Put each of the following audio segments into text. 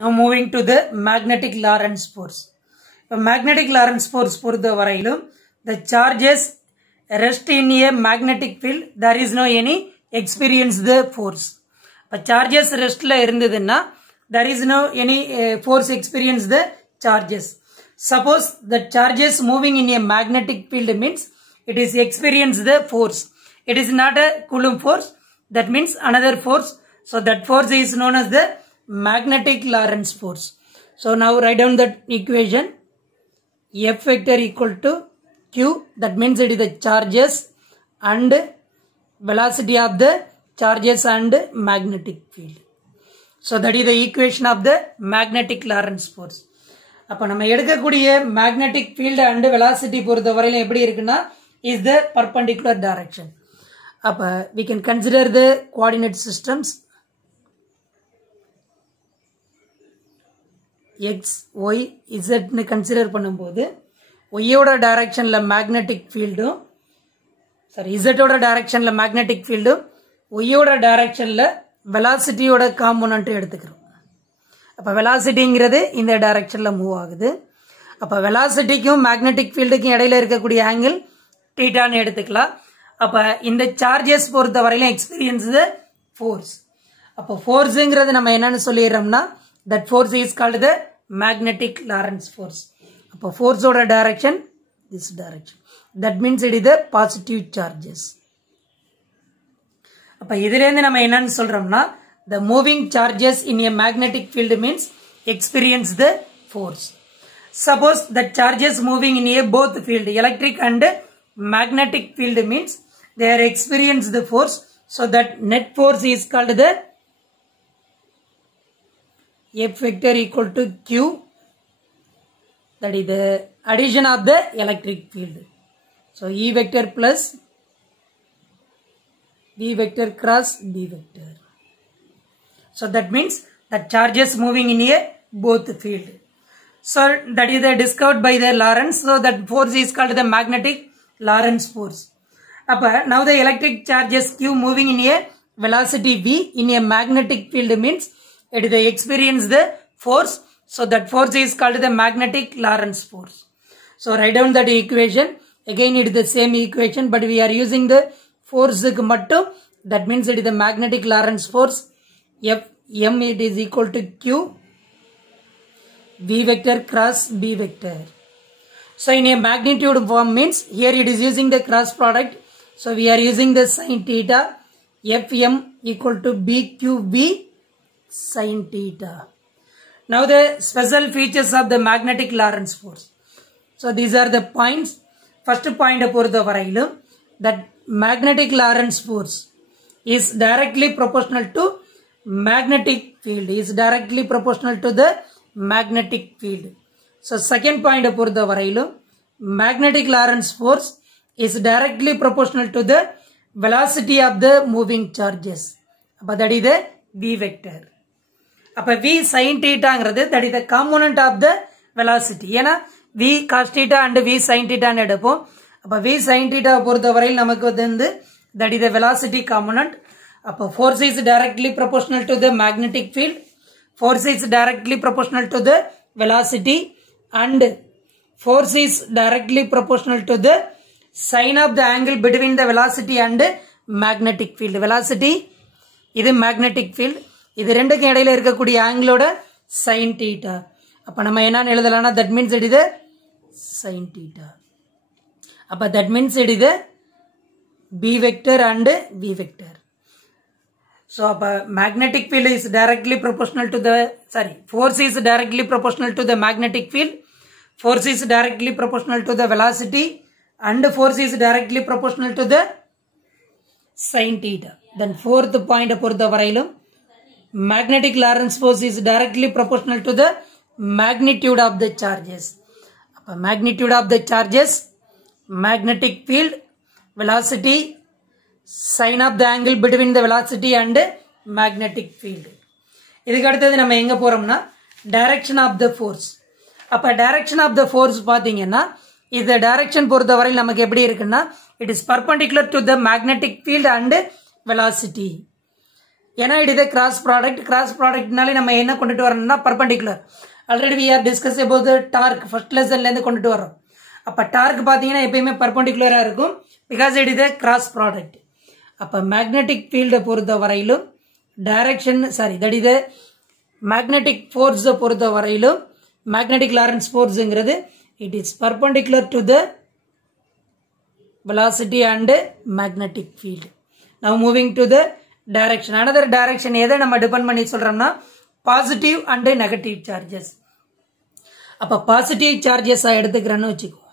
Now moving to the magnetic Lorentz force. Magnetic Lorentz force பொறுத்த வரையிலும் the charges rest in a magnetic field, there is no any experience the force. But charges restல இருந்ததுன்னா there is no any force experience the charges. Suppose the charges moving in a magnetic field means it is experience the force. It is not a Coulomb force. That means another force. So that force is known as the magnetic Lorentz force. So now write down that equation. F vector equal to Q. That means it is the charges and velocity of the charges and magnetic field. So that is the equation of the magnetic Lorentz force. அப்ப நம்ம எடுக்கக்கூடிய magnetic field and velocity பொறுத்த வரையில எப்படி இருக்குன்னா is the perpendicular direction. அப்ப we can consider the coordinate systems x y z னு consider பண்ணும்போது y ஓட டைரக்ஷன்ல magnetic field z ஓட டைரக்ஷன்ல magnetic field y ஓட டைரக்ஷன்ல velocity ஓட காம்போனன்ட் எடுத்துக்கிறோம். அப்ப velocityங்கிறது இந்த டைரக்ஷன்ல மூவ் ஆகுது. அப்ப velocityக்கும் magnetic fieldக்கும் இடையில இருக்கக்கூடிய ஆங்கிள் θ ன்னு எடுத்துக்கலாம். அப்ப இந்த சார்ஜஸ் பொறுத்த வரையில எக்ஸ்பீரியன்ஸ் தி ஃபோர்ஸ். அப்ப ஃபோர்ஸ்ங்கிறது நம்ம என்னன்னு சொல்லிறோம்னா that force is called the magnetic Lorentz force. அப்ப force ஓட direction this direction. That means it is the positive charges. அப்ப இதில இருந்து நம்ம என்னன்னு சொல்றோம்னா the moving charges in a magnetic field means experience the force. Suppose the charges moving in a both field electric and magnetic field means they are experience the force. So that net force is called the F vector equal to Q. That is the addition of the electric field. So E vector plus B vector cross B vector. So that means the charges moving in a both field. So that is the discovered by the Lorentz. So that force is called the magnetic Lorentz force. Now the electric charges Q moving in a velocity V in a magnetic field means it is the experience the force. So that force is called the magnetic Lorentz force. So write down that equation. Again it is the same equation but we are using the force mattum. That means it is the magnetic Lorentz force. F M it is equal to Q V vector cross B vector. So in a magnitude form means here it is using the cross product. So we are using the sin theta. Fm equal to BQV sin theta. Now the special features of the magnetic Lorentz force. So these are the points. First point பொறுத்த வரையிலும் that magnetic Lorentz force is directly proportional to magnetic field. Is directly proportional to the magnetic field. So second point பொறுத்த வரையிலும் magnetic Lorentz force is directly proportional to the velocity of the moving charges. அப்ப that is the V vector. அப்ப V sin thetaங்கிறது that is the component of the velocity. ஏனா V cos theta and V sin theta ன்னு எடுப்போம். அப்ப V sin theta பொறுத்தவரையில் நமக்கு வந்து that is the velocity component. அப்ப force is directly proportional to the magnetic field. Force is directly proportional to the velocity and force is directly proportional to the sin of the angle between the velocity and magnetic field. Velocity இது magnetic field. இது ரெண்டுக்கும் இடையில இருக்கக்கூடிய ஆங்கிளோட sin theta. அப்ப நம்ம என்ன எழுதலாம்னா that means it is the sin theta. அப்ப that means it is the B vector and V vector. So magnetic field is directly proportional to the force is directly proportional to the magnetic field. Force is directly proportional to the velocity and force is directly proportional to the sin theta. Then fourth point பொறுத்த வரையிலும் magnetic Lorentz force is directly proportional to the magnitude of the charges. Magnitude of the charges, magnetic field, velocity, sin of the angle between the velocity and magnetic field. இதுக்கு அடுத்து நம்ம எங்க போறோம்னா direction of the force. அப்ப direction of the force பாத்தீங்கன்னா இந்த direction பொறுத்தவரை நமக்கு எப்படி இருக்குன்னா it is perpendicular to the magnetic field and velocity. ஏன்னா it is a cross productனாலே நம்ம என்ன கொண்டுட்டு வரணும்னா perpendicular. Already we are discussed about the torque first lessonல இருந்து கொண்டுட்டு வரோம். அப்ப torque பாத்தீங்கன்னா எப்பயுமே perpendicular இருக்கும் because it is a cross product. அப்ப magnetic field பொறுத்த வரையிலும் direction that is the magnetic force பொறுத்த வரையிலும் magnetic Lorentz forceங்கிறது it is perpendicular to the velocity and magnetic field. Now moving to the direction. Another direction எதை நம்ம depend பண்ணி சொல்றோம்னா positive and negative charges. அப்ப positive charges எடுத்துக்கிறேன்னு வச்சுக்கோ.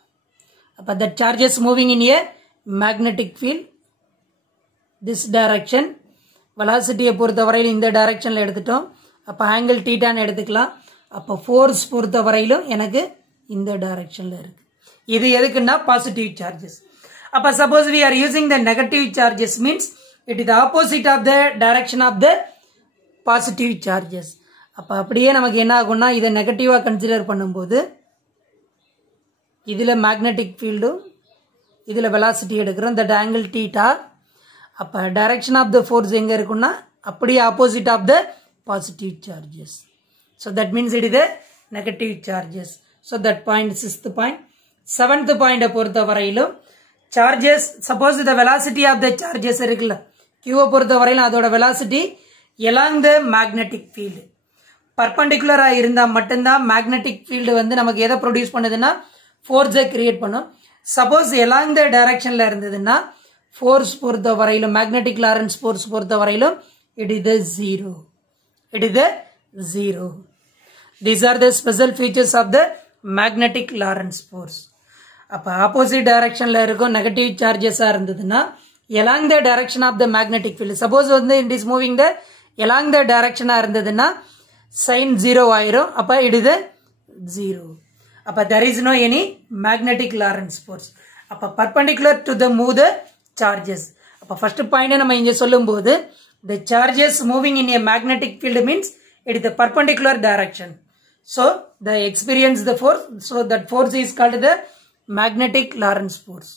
அப்ப that charges moving in a magnetic field this direction. velocity பொறுத்த வரையிலும் இந்த directionல எடுத்துட்டோம். அப்ப angle theta ன்னு எடுத்துக்கலாம். அப்ப force பொறுத்த வரையிலும் எனக்கு இந்த directionல இருக்கு. இது எதுக்குன்னா positive charges. அப்ப suppose we are using the negative charges means it is the opposite of the direction of the positive charges. அப்ப அப்படியே நமக்கு என்ன ஆகும்னா இதை நெகட்டிவா கன்சிடர் பண்ணும்போது இதுல magnetic field இதுல velocity எடுக்கிறோம் that angle theta. அப்ப direction of the force எங்க இருக்கும்னா அப்படியே opposite of the positive charges. So that means it is the negative charges. So that point, sixth point. Seventh point பொறுத்த வரையிலும் charges, suppose the velocity of the charges இருக்குல்ல q பொறுத்த வரையிலும் அதோட velocity along the magnetic field perpendicular இருந்தா மட்டும்தான் magnetic field வந்து நமக்கு எதை ப்ரொடியூஸ் பண்ணுதுன்னா force கிரியேட் பண்ணும். suppose along the directionல இருந்ததுன்னா force பொறுத்த வரையிலும் magnetic Lorentz force பொறுத்த வரையிலும் it is the zero. It is the zero. These are the special features of the magnetic Lorentz force. அப்ப opposite directionல இருக்கும் negative charges இருந்ததுன்னா along the direction of the magnetic field. Suppose வந்து it is moving the along the direction இருந்ததுன்னா sin 0 ஆயிரும். அப்ப it is a 0. அப்ப there is no any magnetic Lorentz force. அப்ப perpendicular to the move the charges. அப்ப first point நம்ம இங்க சொல்லும்போது the charges moving in a magnetic field means it is the perpendicular direction. So the experience the force, so that force is called the magnetic Lorentz force.